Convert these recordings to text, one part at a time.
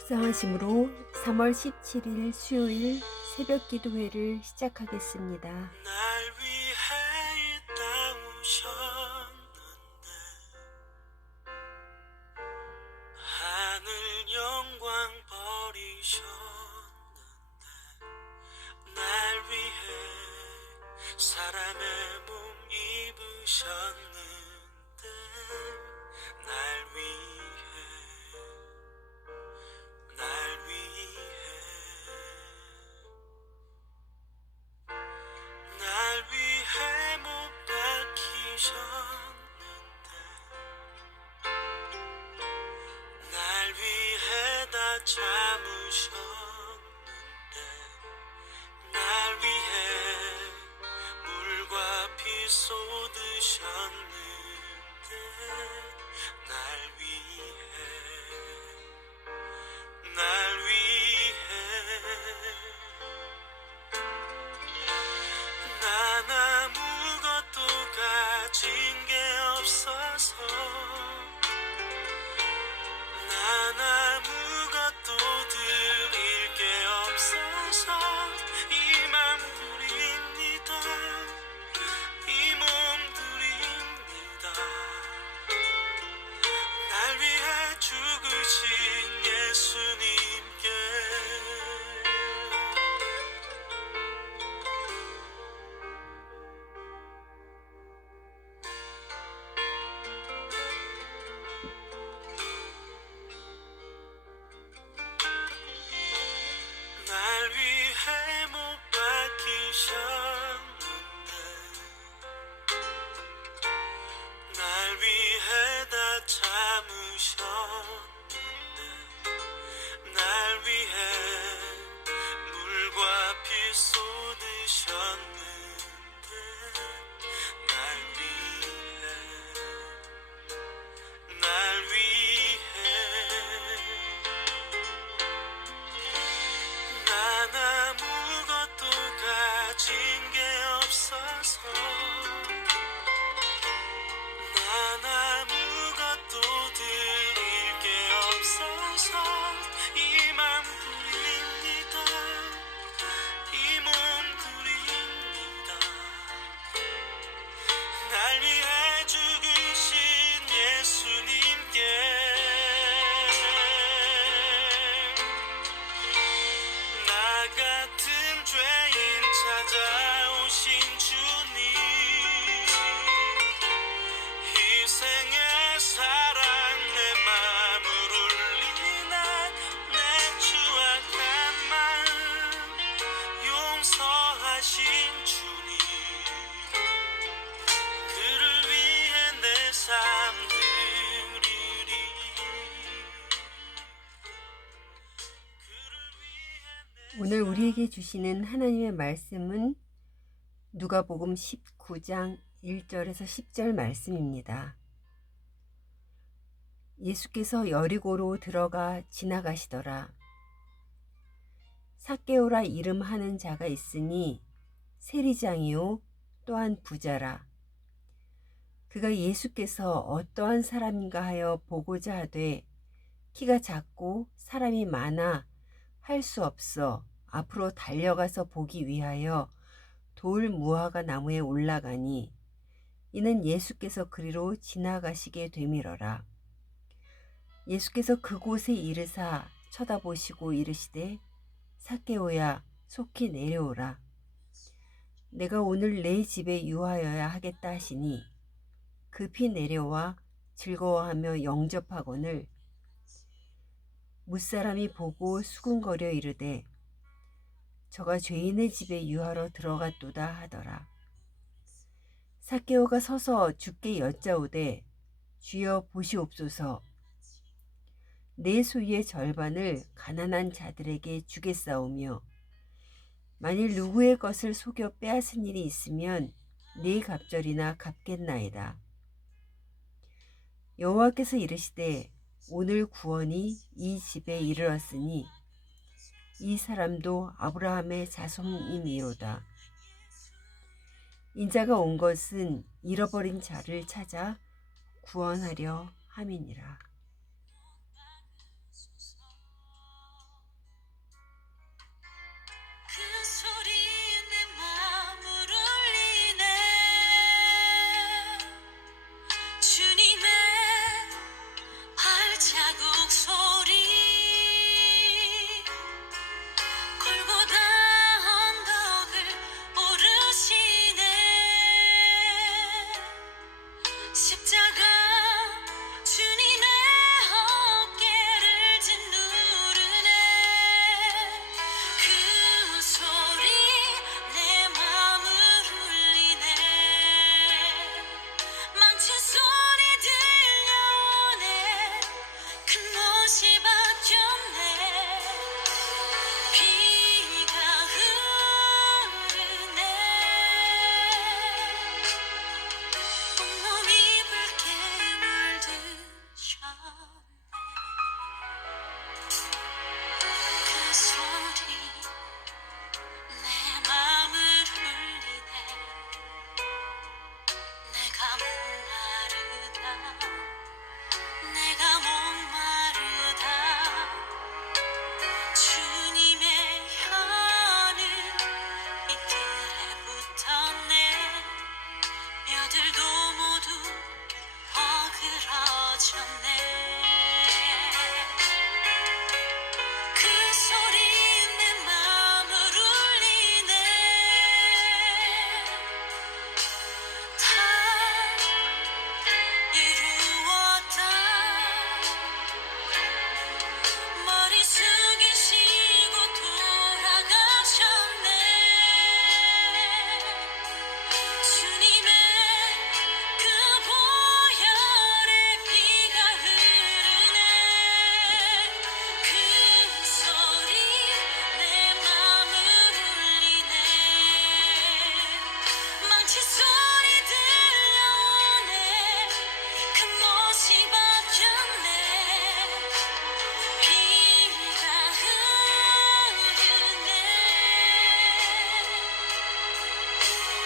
묵상하심으로 3월 17일 수요일 새벽 기도회를 시작하겠습니다. 날 위해 이 땅 오셨는데 하늘 영광 버리셨는데 날 위해 사람의 몸 입으셨는데 날 위해 날 위해 날 위해 못 박히셨는데 날 위해 다 참으셨는데 날 위해 물과 피 쏟으셨는데 날 위해 날 위해 난 아무것도 가진 게 없어서 난 아무것도 드릴 게 없어서 이 맘 드립니다. 이 몸 드립니다. 날 위해 죽으신 예수님께 날 위해 못 박히셨는데 날 위해 다 참으셨는데 날 위해 물과 피 쏟으셨는데 날 위해 날 위해 난 아무것도 가진 게 없어서 난 아무것도 드릴 게 없어서 이 맘 드립니다. 이 몸 드립니다. 날 위해 죽으신 예수님께 나 같은 죄인 찾아오신 주님 희생의 사랑 내 맘을 울리네 내 추악한 마음 용서하신 주님 그를 위해 내 삶 드리리 그를 위해 오늘 우리에게 주시는 하나님의 말씀은 누가복음 19장 1절에서 10절 말씀입니다. 예수께서 여리고로 들어가 지나가시더라. 삭개오라 이름하는 자가 있으니 세리장이요 또한 부자라. 그가 예수께서 어떠한 사람인가 하여 보고자 하되 키가 작고 사람이 많아 할 수 없어 앞으로 달려가서 보기 위하여 돌 무화과 나무에 올라가니 이는 예수께서 그리로 지나가시게 되밀어라. 예수께서 그곳에 이르사 쳐다보시고 이르시되 삭개오야 속히 내려오라. 내가 오늘 내 집에 유하여야 하겠다 하시니 급히 내려와 즐거워하며 영접하거늘 무사람이 보고 수군거려 이르되 저가 죄인의 집에 유하러 들어갔도다 하더라. 삭개오가 서서 주께 여짜오되 주여 보시옵소서 내 소유의 절반을 가난한 자들에게 주겠사오며 만일 누구의 것을 속여 빼앗은 일이 있으면 네 갑절이나 갚겠나이다. 여호와께서 이르시되 오늘 구원이 이 집에 이르렀으니 이 사람도 아브라함의 자손이니로다. 인자가 온 것은 잃어버린 자를 찾아 구원하려 함이니라. 칫솔이 들려오네. 큰 못이 박혔네. 비가 흐르네.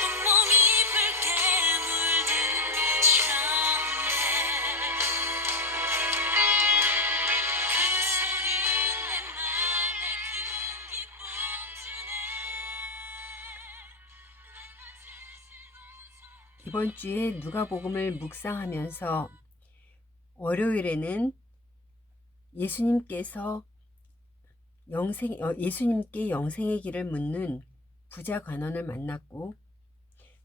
온몸이 붉게 물든 처음에 그 소리 내 맘에 큰 기쁨 주네. 이번 주에 누가복음을 묵상하면서 월요일에는 예수님께 영생의 길을 묻는 부자 관원을 만났고,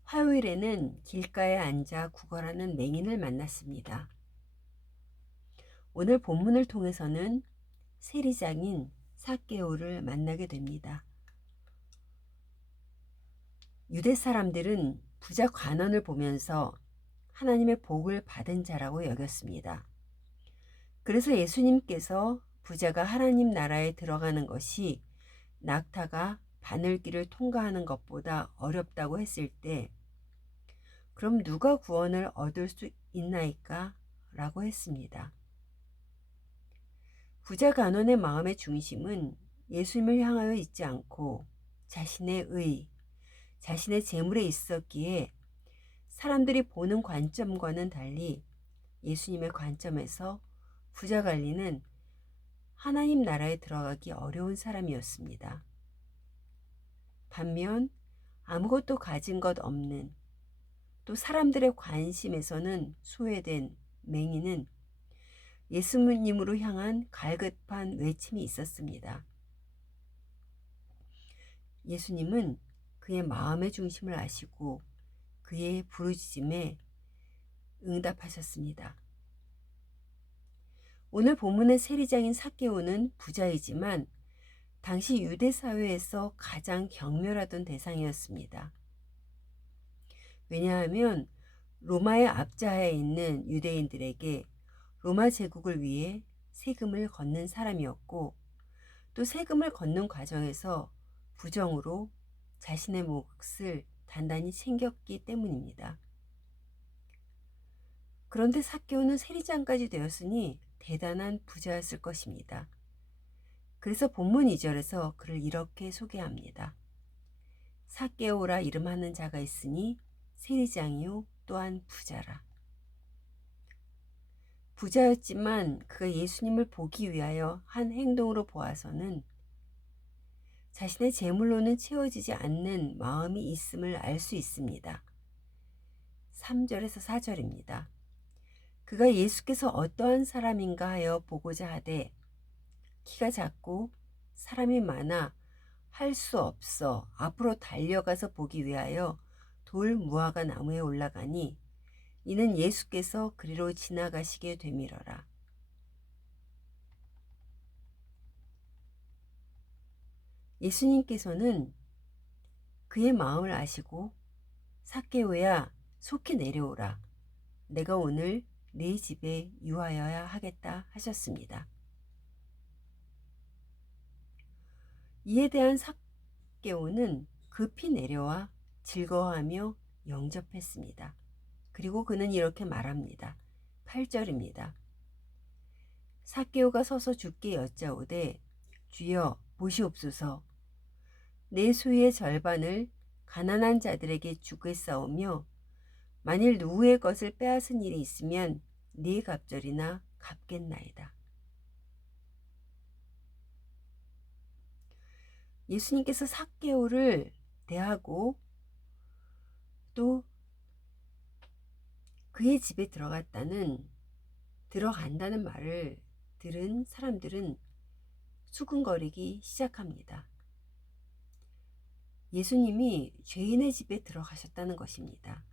화요일에는 길가에 앉아 구걸하는 맹인을 만났습니다. 오늘 본문을 통해서는 세리장인 삭개오를 만나게 됩니다. 유대 사람들은 부자 관원을 보면서 하나님의 복을 받은 자라고 여겼습니다. 그래서 예수님께서 부자가 하나님 나라에 들어가는 것이 낙타가 바늘길을 통과하는 것보다 어렵다고 했을 때, 그럼 누가 구원을 얻을 수 있나이까? 라고 했습니다. 부자 간원의 마음의 중심은 예수님을 향하여 있지 않고 자신의 자신의 재물에 있었기에 사람들이 보는 관점과는 달리 예수님의 관점에서 부자 관리는 하나님 나라에 들어가기 어려운 사람이었습니다. 반면 아무것도 가진 것 없는, 또 사람들의 관심에서는 소외된 맹인은 예수님으로 향한 갈급한 외침이 있었습니다. 예수님은 그의 마음의 중심을 아시고 그의 부르짖음에 응답하셨습니다. 오늘 본문의 세리장인 삭개오는 부자이지만 당시 유대 사회에서 가장 경멸하던 대상이었습니다. 왜냐하면 로마의 압제하에 있는 유대인들에게 로마 제국을 위해 세금을 걷는 사람이었고, 또 세금을 걷는 과정에서 부정으로 자신의 몫을 단단히 챙겼기 때문입니다. 그런데 삭개오는 세리장까지 되었으니 대단한 부자였을 것입니다. 그래서 본문 2절에서 그를 이렇게 소개합니다. 삭개오라 이름하는 자가 있으니 세리장이요 또한 부자라. 부자였지만 그가 예수님을 보기 위하여 한 행동으로 보아서는 자신의 재물로는 채워지지 않는 마음이 있음을 알 수 있습니다. 3절에서 4절입니다. 그가 예수께서 어떠한 사람인가 하여 보고자 하되 키가 작고 사람이 많아 할 수 없어 앞으로 달려가서 보기 위하여 돌 무화과 나무에 올라가니 이는 예수께서 그리로 지나가시게 되밀어라. 예수님께서는 그의 마음을 아시고 삭개오야 속히 내려오라. 내가 오늘 네 집에 유하여야 하겠다 하셨습니다. 이에 대한 삭개오는 급히 내려와 즐거워하며 영접했습니다. 그리고 그는 이렇게 말합니다. 8절입니다. 삭개오가 서서 주께 여짜오되 주여 보시옵소서. 내 소유의 절반을 가난한 자들에게 주겠사오며 만일 누구의 것을 빼앗은 일이 있으면 네 갑절이나 갚겠나이다. 예수님께서 삭개오를 대하고 또 그의 집에 들어간다는 말을 들은 사람들은 수군거리기 시작합니다. 예수님이 죄인의 집에 들어가셨다는 것입니다.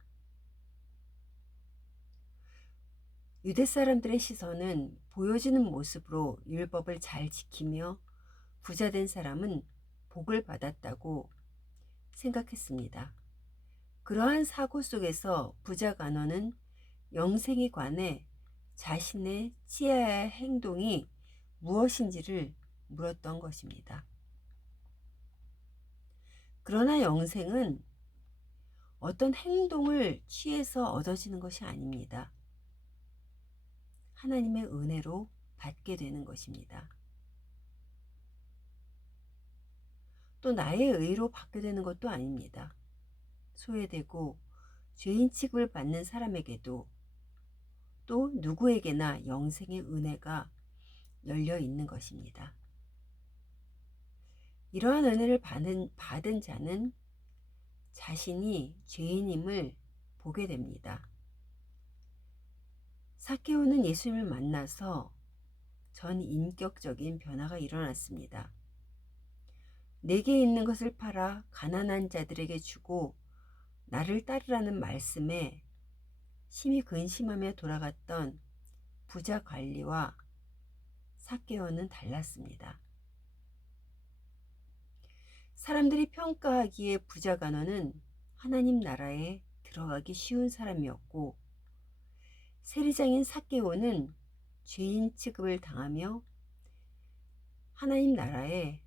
유대 사람들의 시선은 보여지는 모습으로 율법을 잘 지키며 부자된 사람은 복을 받았다고 생각했습니다. 그러한 사고 속에서 부자 간원은 영생에 관해 자신의 취해야 할 행동이 무엇인지를 물었던 것입니다. 그러나 영생은 어떤 행동을 취해서 얻어지는 것이 아닙니다. 하나님의 은혜로 받게 되는 것입니다. 또 나의 의로 받게 되는 것도 아닙니다. 소외되고 죄인 취급을 받는 사람에게도 또 누구에게나 영생의 은혜가 열려 있는 것입니다. 이러한 은혜를 받은 자는 자신이 죄인임을 보게 됩니다. 삭개오는 예수님을 만나서 전 인격적인 변화가 일어났습니다. 내게 있는 것을 팔아 가난한 자들에게 주고 나를 따르라는 말씀에 심히 근심하며 돌아갔던 부자 관리와 삭개오는 달랐습니다. 사람들이 평가하기에 부자 간호는 하나님 나라에 들어가기 쉬운 사람이었고, 세리장인 삭개오는 죄인 취급을 당하며 하나님 나라에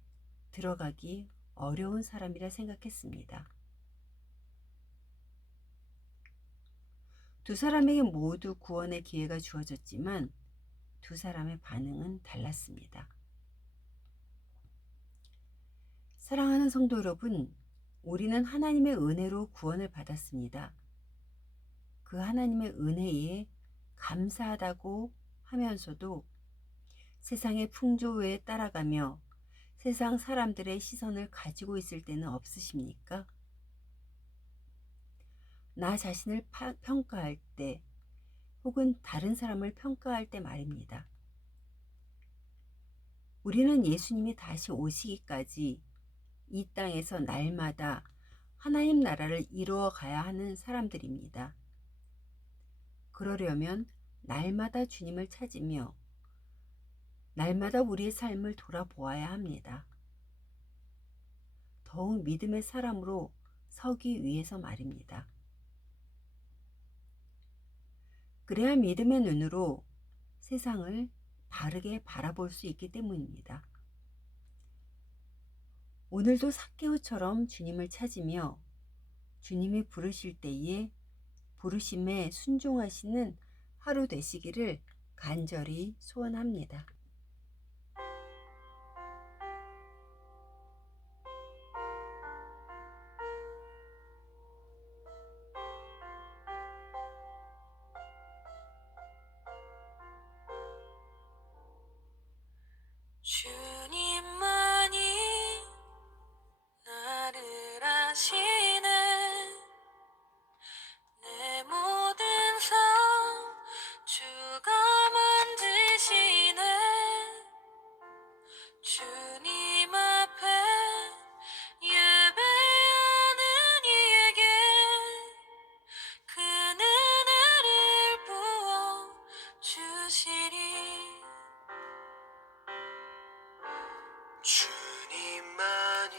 들어가기 어려운 사람이라 생각했습니다. 두 사람에게 모두 구원의 기회가 주어졌지만 두 사람의 반응은 달랐습니다. 사랑하는 성도 여러분, 우리는 하나님의 은혜로 구원을 받았습니다. 그 하나님의 은혜에 감사하다고 하면서도 세상의 풍조에 따라가며 세상 사람들의 시선을 가지고 있을 때는 없으십니까? 나 자신을 평가할 때 혹은 다른 사람을 평가할 때 말입니다. 우리는 예수님이 다시 오시기까지 이 땅에서 날마다 하나님 나라를 이루어 가야 하는 사람들입니다. 그러려면 날마다 주님을 찾으며 날마다 우리의 삶을 돌아보아야 합니다. 더욱 믿음의 사람으로 서기 위해서 말입니다. 그래야 믿음의 눈으로 세상을 바르게 바라볼 수 있기 때문입니다. 오늘도 삭개오처럼 주님을 찾으며 주님이 부르실 때에 부르심에 순종하시는 하루 되시기를 간절히 소원합니다. 주님만이 나를 아시네. 내 모든 삶 주가 만드시네. 주님 앞에 예배하는 이에게 그 은혜를 부어 주시리. 주님만이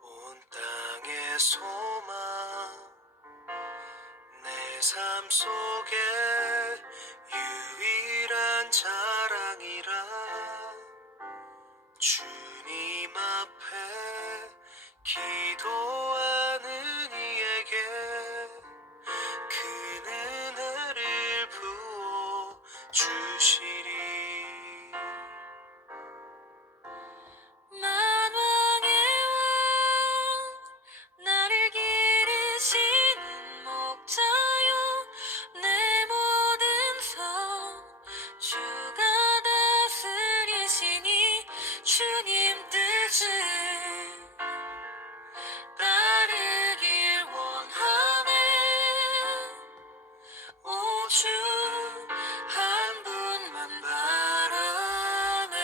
온 땅의 소망, 내 삶 속에 유일한 자랑이라. 주님 앞에 기도하는 이에게 그 은혜를 부어 주시리. 만왕의 왕 나를 기르시는 목자여. 내 모든 삶 주가 다스리시니 주님 뜻을 따르길 원하네. 오 주 한 분만 바라네.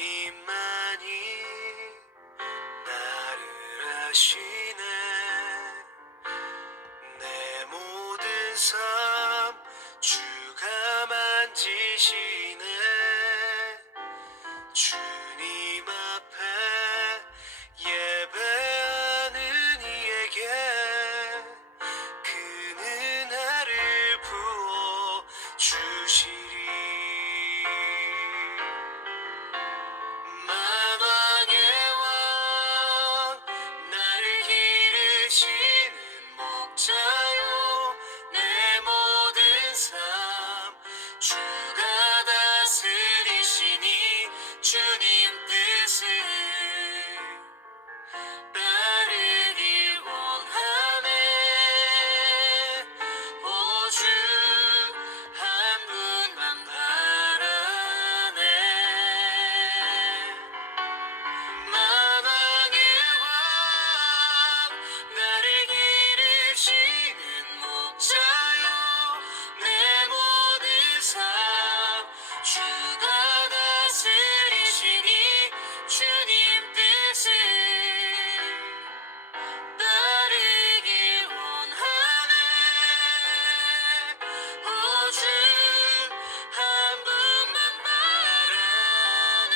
주님만이 나를 아시네. 내 모든 삶 주가 만지시네. 주님 앞에 기르시는 목자요 내 모든 삶 주가 다스리시니 주님 뜻을 따르길 원하네 오주 한 분만 바라네 만왕의 왕 나를 기르시는 목자요 내 모든 삶 주가 다스리시니 주님 뜻을 따르길 원하네 오주 한 분만 바라네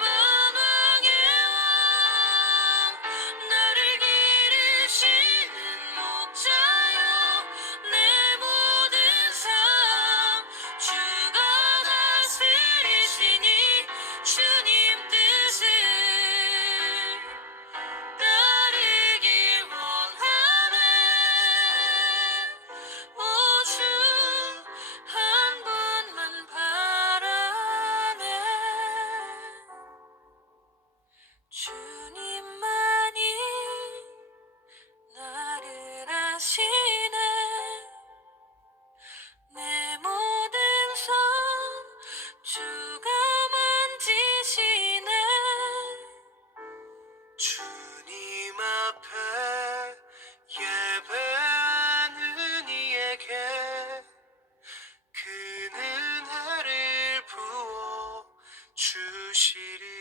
만왕의 왕 나를 기르시는 목자요 내 모든 삶 주가 다스리시니 주님 뜻을 따르길 원하네 오주 한 분만 바라네 주님만이 나를 아시네 내 모든 삶 주가 만지시네 주님 앞에 예배하는 이에게 그 은혜를 부어 주시리